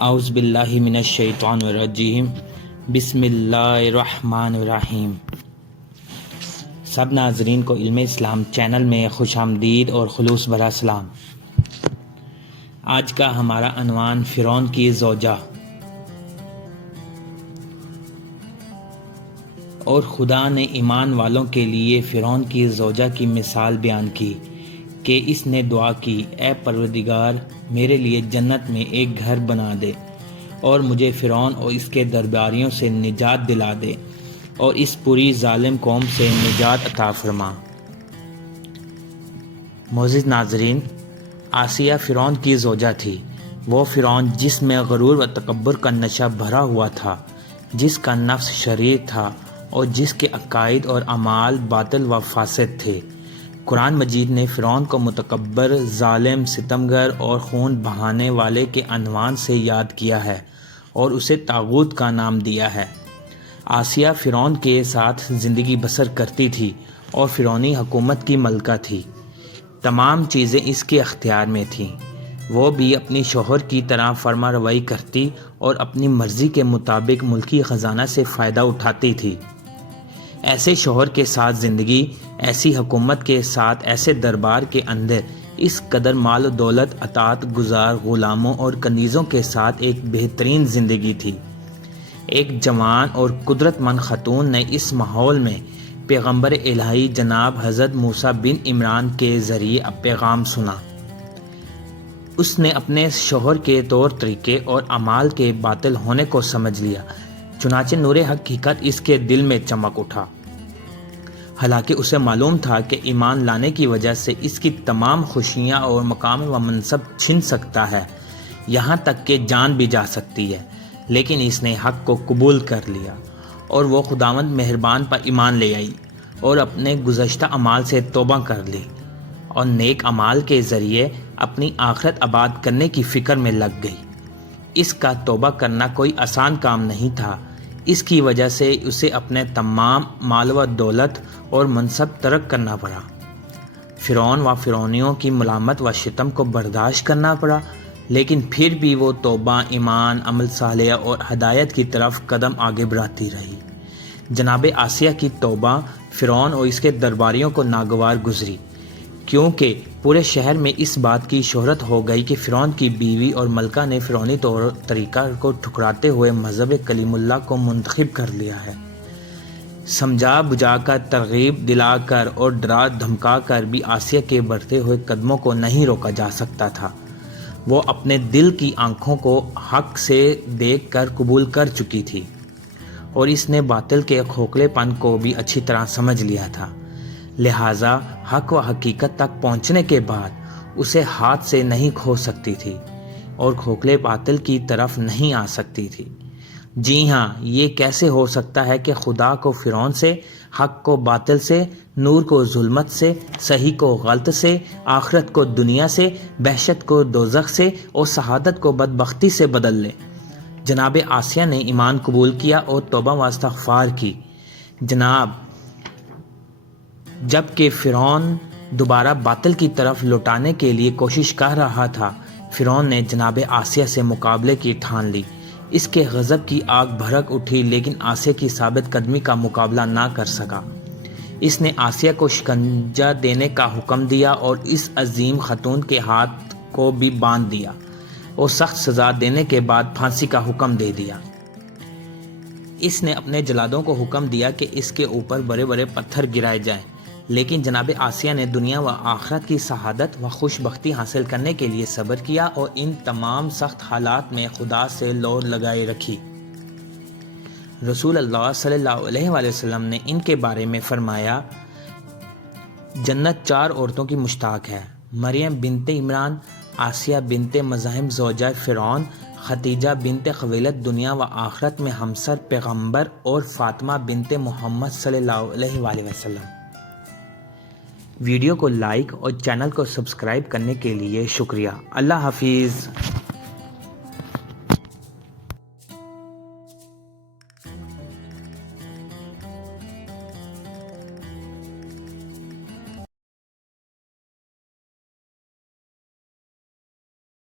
اعوذ باللہ من الشیطان الرجیم بسم اللہ الرحمن الرحیم۔ سب ناظرین کو علم اسلام چینل میں خوش آمدید اور خلوص بھرا سلام۔ آج کا ہمارا عنوان فرعون کی زوجہ اور خدا نے ایمان والوں کے لیے فرعون کی زوجہ کی مثال بیان کی کہ اس نے دعا کی، اے پروردگار میرے لیے جنت میں ایک گھر بنا دے اور مجھے فرعون اور اس کے درباریوں سے نجات دلا دے اور اس پوری ظالم قوم سے نجات عطا فرما۔ معزز ناظرین، آسیہ فرعون کی زوجہ تھی۔ وہ فرعون جس میں غرور و تکبر کا نشہ بھرا ہوا تھا، جس کا نفس شریر تھا اور جس کے عقائد اور اعمال باطل و فاسد تھے۔ قرآن مجید نے فرعون کو متکبر، ظالم، ستمگر اور خون بہانے والے کے عنوان سے یاد کیا ہے اور اسے طاغوت کا نام دیا ہے۔ آسیہ فرعون کے ساتھ زندگی بسر کرتی تھی اور فرعونی حکومت کی ملکہ تھی۔ تمام چیزیں اس کے اختیار میں تھیں۔ وہ بھی اپنی شوہر کی طرح فرما روائی کرتی اور اپنی مرضی کے مطابق ملکی خزانہ سے فائدہ اٹھاتی تھی۔ ایسے شوہر کے ساتھ زندگی، ایسی حکومت کے ساتھ ایسے دربار کے اندر اس قدر مال و دولت، اطاعت گزار غلاموں اور کنیزوں کے ساتھ ایک بہترین زندگی تھی۔ ایک جوان اور قدرت مند خاتون نے اس ماحول میں پیغمبر الہی جناب حضرت موسیٰ بن عمران کے ذریعے پیغام سنا۔ اس نے اپنے شوہر کے طور طریقے اور اعمال کے باطل ہونے کو سمجھ لیا، چنانچہ نور حقیقت اس کے دل میں چمک اٹھا۔ حالانکہ اسے معلوم تھا کہ ایمان لانے کی وجہ سے اس کی تمام خوشیاں اور مقام و منصب چھن سکتا ہے، یہاں تک کہ جان بھی جا سکتی ہے، لیکن اس نے حق کو قبول کر لیا اور وہ خداوند مہربان پر ایمان لے آئی اور اپنے گزشتہ اعمال سے توبہ کر لی اور نیک اعمال کے ذریعے اپنی آخرت آباد کرنے کی فکر میں لگ گئی۔ اس کا توبہ کرنا کوئی آسان کام نہیں تھا۔ اس کی وجہ سے اسے اپنے تمام مال و دولت اور منصب ترک کرنا پڑا۔ فرعون و فرعونیوں کی ملامت و شتم کو برداشت کرنا پڑا، لیکن پھر بھی وہ توبہ، ایمان، عمل صالح اور ہدایت کی طرف قدم آگے بڑھاتی رہی۔ جناب آسیہ کی توبہ فرعون اور اس کے درباریوں کو ناگوار گزری، کیونکہ پورے شہر میں اس بات کی شہرت ہو گئی کہ فرعون کی بیوی اور ملکہ نے فرعونی طور طریقہ کو ٹھکراتے ہوئے مذہب کلیم اللہ کو منتخب کر لیا ہے۔ سمجھا بجھا کر، ترغیب دلا کر اور ڈرا دھمکا کر بھی آسیہ کے بڑھتے ہوئے قدموں کو نہیں روکا جا سکتا تھا۔ وہ اپنے دل کی آنکھوں کو حق سے دیکھ کر قبول کر چکی تھی اور اس نے باطل کے کھوکھلے پن کو بھی اچھی طرح سمجھ لیا تھا، لہٰذا حق و حقیقت تک پہنچنے کے بعد اسے ہاتھ سے نہیں کھو سکتی تھی اور کھوکھلے باطل کی طرف نہیں آ سکتی تھی۔ جی ہاں، یہ کیسے ہو سکتا ہے کہ خدا کو فرعون سے، حق کو باطل سے، نور کو ظلمت سے، صحیح کو غلط سے، آخرت کو دنیا سے، بہشت کو دوزخ سے اور سعادت کو بدبختی سے بدل لے۔ جناب آسیہ نے ایمان قبول کیا اور توبہ و استغفار کی۔ جب کہ فرعون دوبارہ باطل کی طرف لوٹانے کے لیے کوشش کر رہا تھا، فرعون نے جناب آسیہ سے مقابلے کی ٹھان لی۔ اس کے غضب کی آگ بھڑک اٹھی، لیکن آسیہ کی ثابت قدمی کا مقابلہ نہ کر سکا۔ اس نے آسیہ کو شکنجہ دینے کا حکم دیا اور اس عظیم خاتون کے ہاتھ کو بھی باندھ دیا اور سخت سزا دینے کے بعد پھانسی کا حکم دے دیا۔ اس نے اپنے جلادوں کو حکم دیا کہ اس کے اوپر بڑے بڑے پتھر گرائے جائیں، لیکن جناب آسیہ نے دنیا و آخرت کی سعادت و خوش بختی حاصل کرنے کے لیے صبر کیا اور ان تمام سخت حالات میں خدا سے لوڑ لگائے رکھی۔ رسول اللہ صلی اللہ علیہ وآلہ وسلم نے ان کے بارے میں فرمایا، جنت 4 عورتوں کی مشتاق ہے: مریم بنت عمران، آسیہ بنت مزاحم زوجہ فرعون، خدیجہ بنت خویلد دنیا و آخرت میں ہمسر پیغمبر، اور فاطمہ بنت محمد صلی اللہ علیہ وآلہ وسلم۔ ویڈیو کو لائک اور چینل کو سبسکرائب کرنے کے لیے شکریہ۔ اللہ حافظ۔